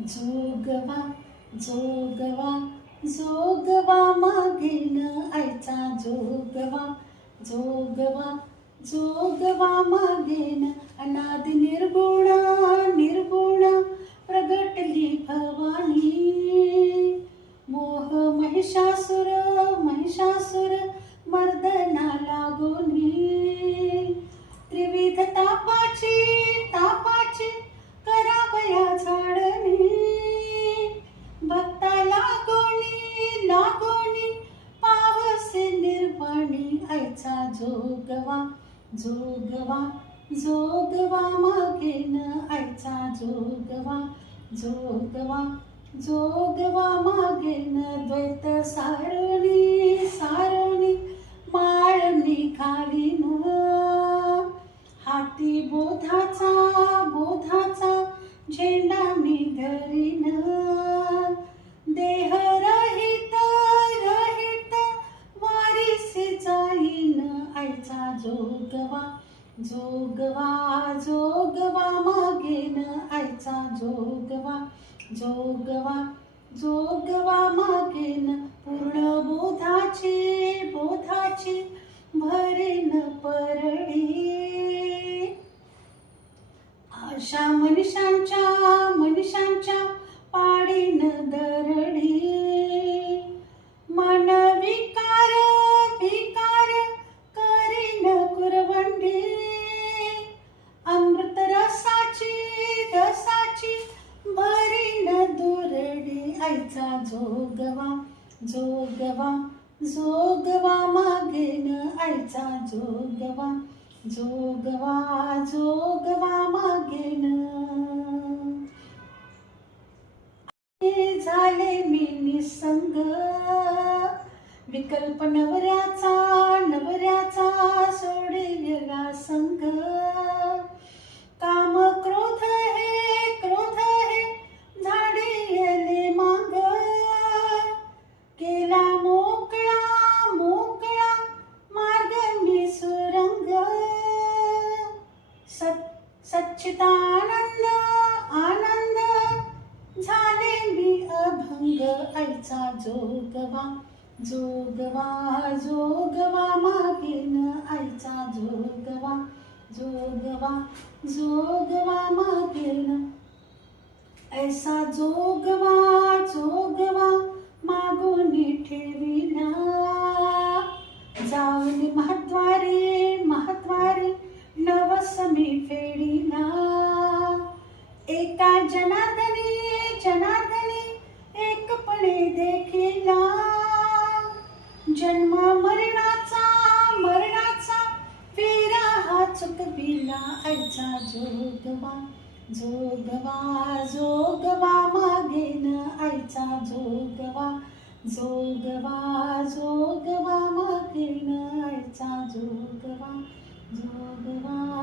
जोगवा जोगवा जोगवा मागेन आयचा जोगवा जोगवा जोगवा मागेन अनादि निर्गुण निर्गुण प्रगटली भवानी. मोह महिषासुर महिषासुर मर्दना लागोनी त्रिविध तापा जोगवा जोगवा जोगवा मागेन आईचा जोगवा जोगवा जोगवा मागेन द्वैत सारणी सारणी माळणी खालीन हाती बोधाचा बोधाचा झेंडा मी जोगवा जोगवा जोगवा मागेन आईचा जोगवा जोगवा जोगवा मागेन पूर्ण बोधाची बोधाची भरेन परळी. आशा मनुष्यांच्या मनिषांच्या पाडीन दरडी दुरडी जोगवा जोगवा जोगवा मागेन आईचा जोगवा जोगवा जोगवा मागेन झाले मी निसंग. विकल्प नवऱ्याचा नवऱ्याचा सोडेला संग आईचा जोगवा जोगवा जोगवा मागेन आईचा जोगवा जोगवा जोगवा मागेन ऐसा जोगवा जोगवा जन्म मरणाचा मरणाचा फेरा हा चुकविला आईचा जोगवा. जोगवा जोगवा मागेन आईचा जोगवा. जोगवा जोगवा मागेन आईचा जोगवा जोगवा